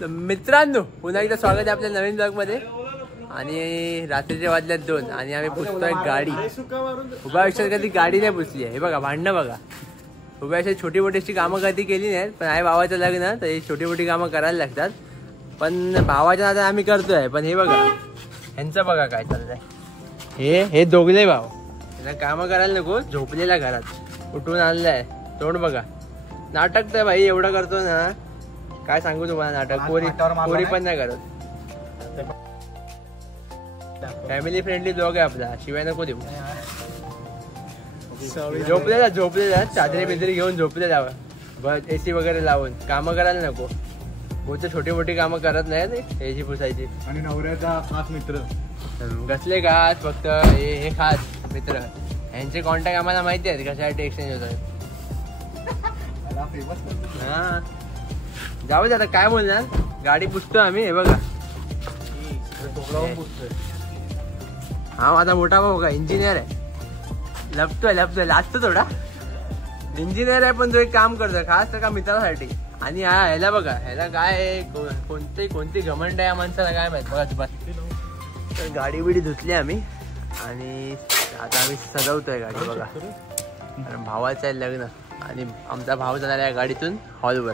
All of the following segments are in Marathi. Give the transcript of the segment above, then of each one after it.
तर मित्रांनो पुन्हा एकदा स्वागत आहे आपल्या नवीन ब्लॉग मध्ये. आणि रात्रीचे वाजल्यात 2 आणि आम्ही पुसतोय गाडी. उभ्या आयुष्यात कधी गाडी नाही पुसली आहे. हे बघा भांडणं बघा. उभ्या आयुष्यात छोटी मोठी कामं कधी केली नाहीत, पण आहे भावाचं लग्न तर ही छोटी मोठी कामं करायला लागतात. पण भावाच्या नात्याने आम्ही करतोय. पण हे बघा ह्यांचं बघा काय चाललंय. हे दोघले भाव त्यांना कामं करायला नको, झोपलेला घरात उठून आणलाय. तोंड बघा. नाटक तर भाई एवढं करतो ना, काय सांगू तुम्हाला. नाटक कोरी पण नाही करत. फॅमिली फ्रेंडली ब्लॉग आहे आपला, शिवाय नको देऊ. झोपलेला चादरी बिदरी घेऊन झोपलेला बस, एसी वगैरे लावून. कामं करायला नको. बहुत छोटी मोठी कामं करत नाही एसी पुसायची. आणि नवऱ्याचा खास मित्र कसले खास, फक्त हे खास मित्र. यांचे कॉन्टॅक्ट आम्हाला माहिती आहेत कशासाठी एक्सचेंज होतात. हा जाऊ दे आता काय बोलणार. गाडी पुसतोय आम्ही. हे बघा हा माझा मोठा भाऊ का इंजिनियर आहे. लपतोय लाजतो थोडा. इंजिनियर आहे पण तो एक काम करतोय खास का मित्रासाठी. आणि ह्याला बघा, ह्याला काय कोणती घमंड आहे या माणसाला काय माहित. बघा तर गाडी बिडी धुतली आम्ही आणि आता आम्ही सजवतोय गाडी. बघा कारण भावाचं आहे लग्न आणि आमचा भाव जाणार आहे गाडीतून हॉलवर.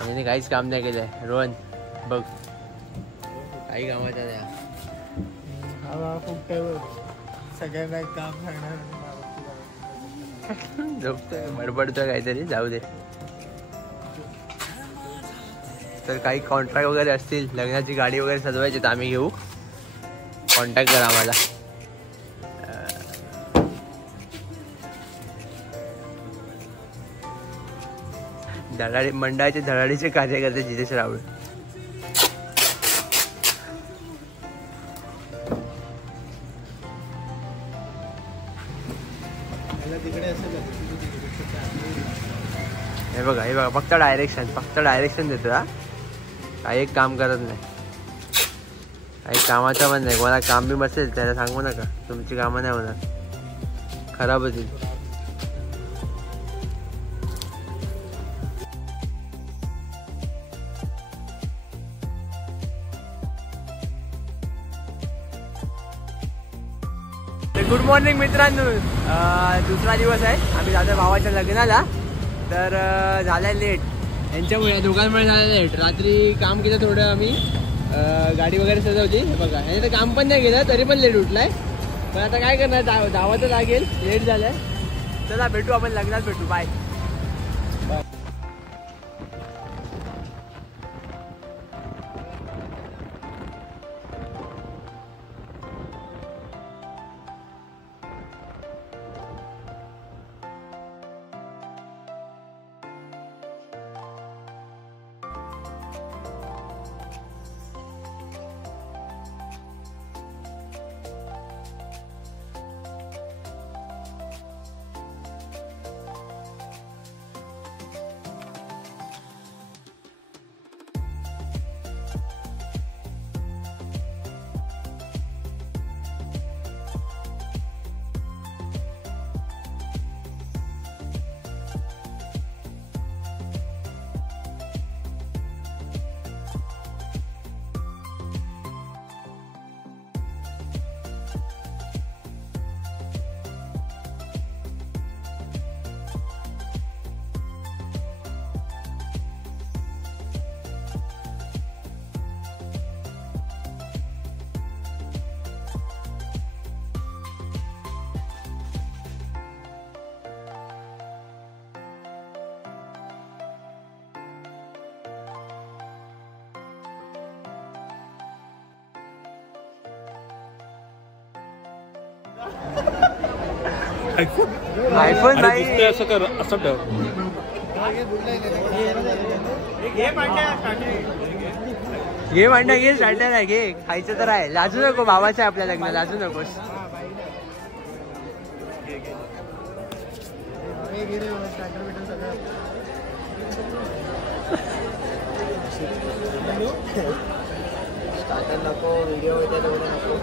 आणि काहीच काम नाही केलंय. रोहन बघ काही कामाचं नाही. सगळ्यांना काम झोपतोय बडबडतोय काहीतरी. जाऊ दे. तर काही कॉन्ट्रॅक्ट वगैरे असतील, लग्नाची गाडी वगैरे सजवायची तर आम्ही घेऊ. कॉन्टॅक्ट करा आम्हाला. मंडळाचे धडाडीचे कार्यकर्ते जितेश रावळ. हे बघा फक्त डायरेक्शन देतो. हा काही एक काम करत नाही. काही कामाचं पण नाही. कोणाला काम बी बसेल त्याला सांगू नका, तुमची कामं नाही होणार, खराब होतील. गुड मॉर्निंग मित्रांनो. दुसरा दिवस आहे. आम्ही जातो भावाच्या लग्नाला. तर झालंय लेट यांच्यामुळे, दोघांमुळे झालं लेट. रात्री काम केलं थोडं आम्ही, गाडी वगैरे सजवली. बघा ह्याने तर काम पण नाही केलं तरी पण लेट उठलाय. पण आता काय करणार, जावं तर लागेल. लेट झालंय. चला भेटू आपण लग्नात भेटू. बाय. आयफोन नाही असं कर, असं ठेव. घे मांडा, घे स्टार्टर आहे, घे. खायचं तर आहे. लाजू नको, भावाचं आहे आपल्या लग्न, लाजू नकोस. स्टार्टर नको, व्हिडिओ वगैरे नको.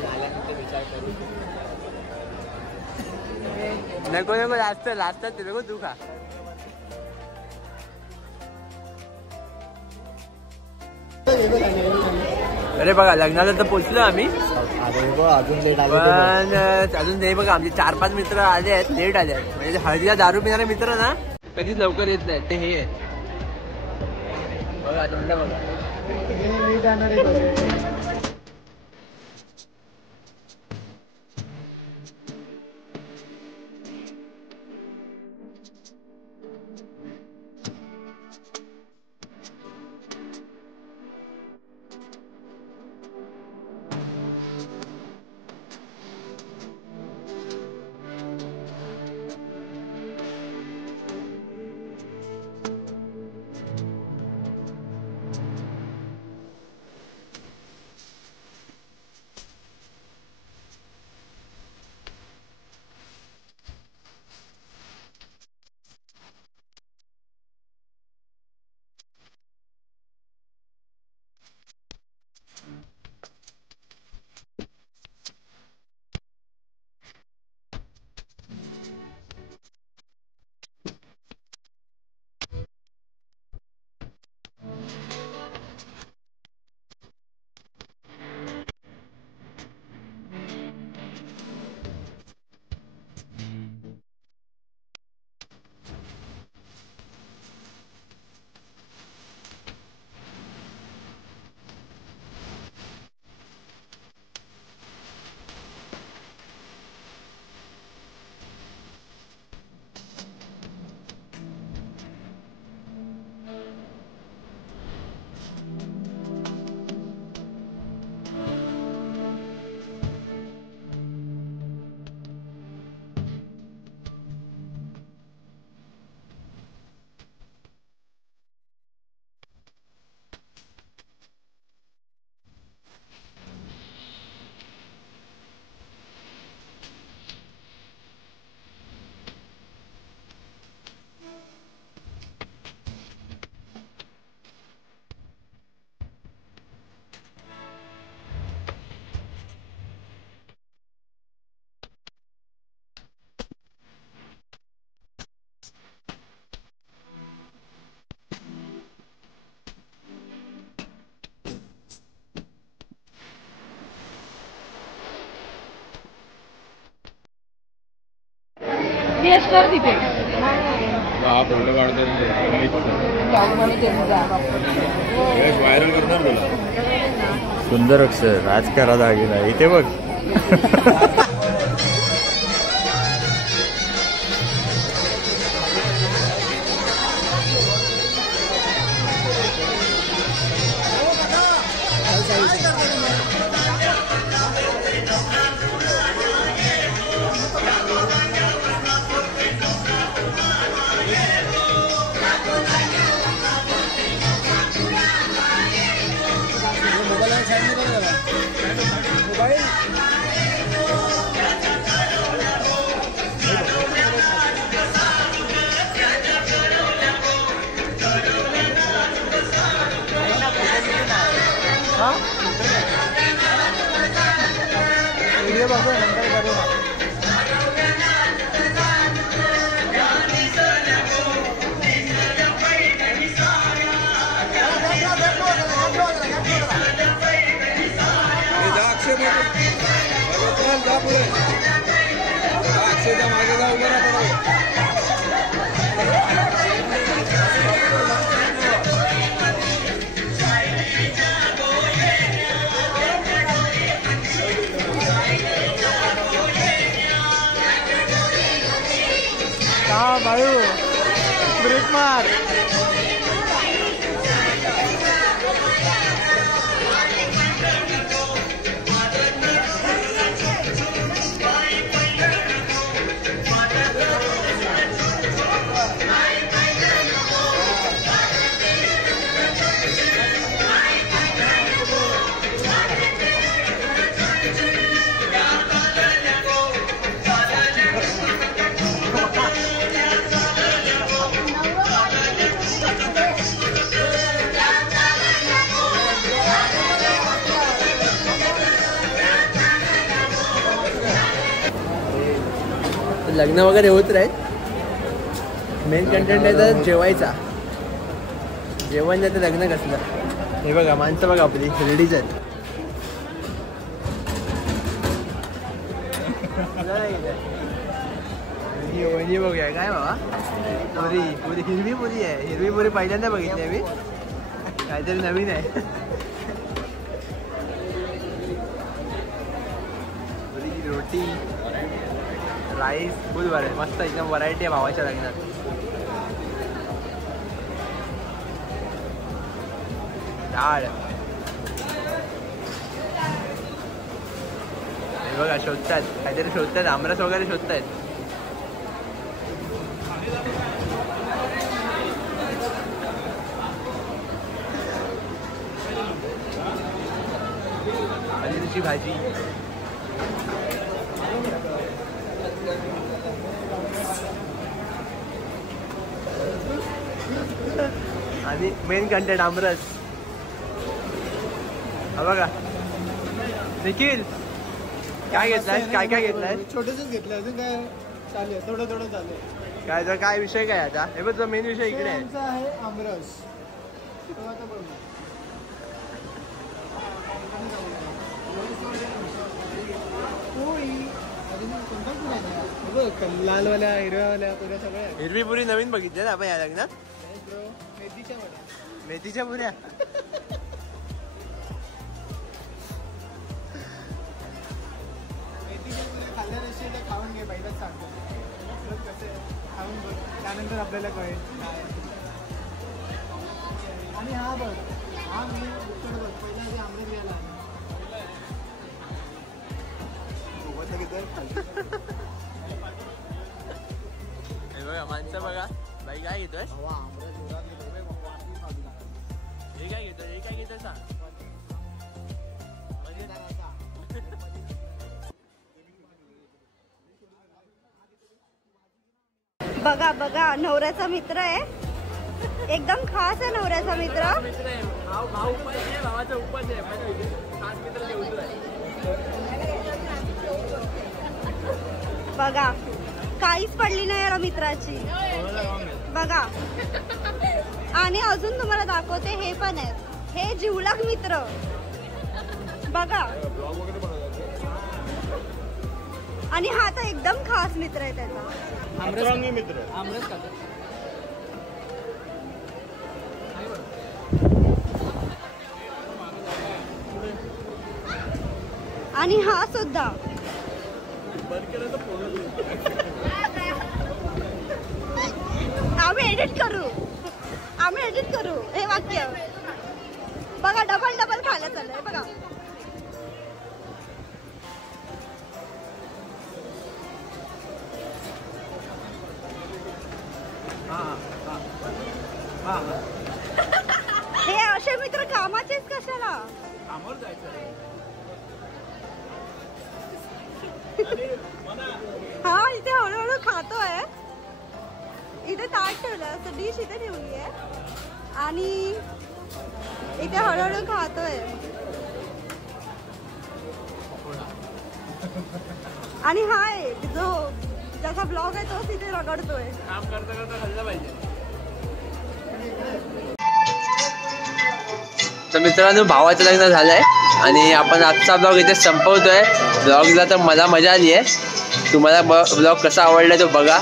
झाल्यानंतर विचार करू. नको नको, लास्ट लास्ट नको तू खा. अरे बघा लग्नाला तर पोचलो आम्ही अरे बघ अजून लेट आले पण अजून नाही बघा आमचे 4-5 मित्र आले आहेत लेट आले आहेत म्हणजे हळदीला दारू पिणारे मित्र ना कधीच लवकर येत नाहीत ते हे आहेत बघा तुमचा बघा सुंदर अक्षर राजकारण दागिना इथे बघ ब्रेक मार लग्न वगैरे होत राहील मेन कंटेंट आहे तर जेवायचा जेवण नाही तर लग्न कसलं हे बघा माणसं बघा आपली रेडीच आहेत. वहिनी बघूया काय बाबा पुरी पुरी हिरवी पुरी आहे. हिरवी पुरी पहिल्यांदा बघितली मी काहीतरी नवीन आहे. पुरी रोटी राईस फुल मस्त एकदम व्हरायटी आहे भावाच्या लग्नात. डाळ हे बघा शोधतात काहीतरी शोधतात आमरस वगैरे शोधतायत. पनीरची भाजी आणि मेन कंटेंट आमरस. हा बघा निखिल काय घेतलाय काय काय घेतलाय. छोटेच घेतलं अजून काय चालेल थोडं थोडं चालेल. काय तर काय विषय काय आता हे बघ मेन विषय इकडे आहे. आहे आमरस लालवाल्या हिरव्यावाल्या पुऱ्या सगळ्या. हिरवी पुरी नवीन बघितली ना आपण या लग्नात. मेथीच्या वड्या मेथीच्या पुऱ्या खाल्ल्या रेषेला खाऊन घे पहिलाच सांगतो कसं खाऊन बघ त्यानंतर आपल्याला कळेल. आणि हा बघ हा मी बघ पहिला आधी आमरस घ्यायला हे बघा माणसं बघा बाई काय घेतोय. हे काय घेतोय हे काय घेतोय सांग. बघा बघा नवऱ्याचा मित्र आहे एकदम खास आहे नवऱ्याचा मित्र. भावाचा उपवास आहे खास मित्र जेवतोय. बघा काहीच पडली नाही यार मित्राची बघा. आणि अजून तुम्हाला दाखवते हे पण आहेत हे जिवलग मित्र बघा. आणि हा तर एकदम खास मित्र आहे त्याचा मित्र आमरस खातो. आणि हा सुद्धा आम्ही एडिट करू हे वाक्य बघा. डबल डबल खायला चाललंय बघा. हे असे मित्र कामाचेच कशाला. कामावर जायचं. हा इथे हळूहळू खातोय. इथे ताट ठेवलं असं डिश इथे ठेवली आहे आणि इथे हळूहळू खातोय. आणि हाय जो ज्याचा ब्लॉग आहे तोच इथे रगडतोय. काम करता करता खाल्लं पाहिजे. तर मित्रांनो भावाचं लग्न झालंय आणि आपण आजचा ब्लॉग इथे संपवतोय. ब्लॉगला तर मला मजा आली आहे. तुम्हाला ब्लॉग कसा आवडला तो बघा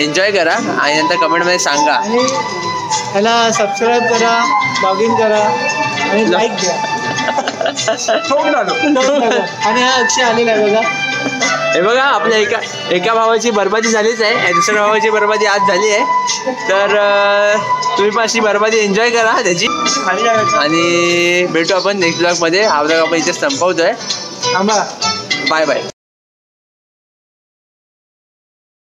एन्जॉय करा आणि नंतर कमेंटमध्ये सांगा. आणि ह्याला सबस्क्राईब करा लॉग इन करा आणि लाईक द्या. आणि हा अक्षय आलेला आहे बघा. हे बघा आपल्या एका भावाची बरबादी झालीच आहे आणि दुसऱ्या भावाची बरबादी आज झाली आहे. तर तुम्ही पण अशी बरबादी एन्जॉय करा त्याची. आणि भेटू आपण नेक्स्ट ब्लॉगमध्ये. हा ब्लॉग आपण इथे संपवतोय. थांबा बाय बाय.